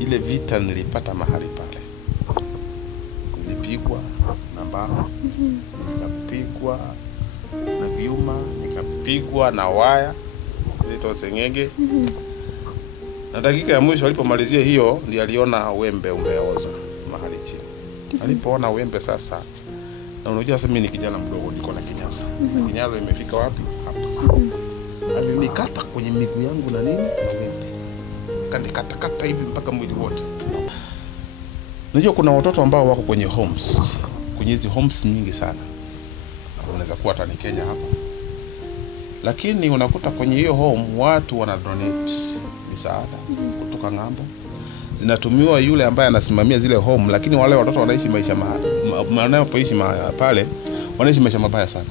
Ile vita nilipata mahali pale. Nilipigwa na mbao, nikapigwa na vyuma, nikapigwa na waya, nilitoa sengenge. Na dakika ya mwisho alipomalizia hiyo, ndiye aliona wembe umeoza mahali chini. Alipoona wembe sasa, na unajua sasa mimi ni kijana mdogo, niko na kinyasa. Kinyasa imefika wapi? Hapa. Alinikata kwenye miguu yangu na nini? Na wembe. Kanikata hivi mpaka mwili wote. Unajua kuna watoto ambao wako kwenye homes. Kwenye hizi homes nyingi sana. Unaweza kuwa hata ni Kenya hapa. Lakini unakuta kwenye hiyo home watu wana donate misaada kutoka ng'ambo. Zinatumiwa yule ambaye anasimamia zile home, lakini wale watoto wanaishi maisha wanapoishi pale wanaishi maisha mabaya sana.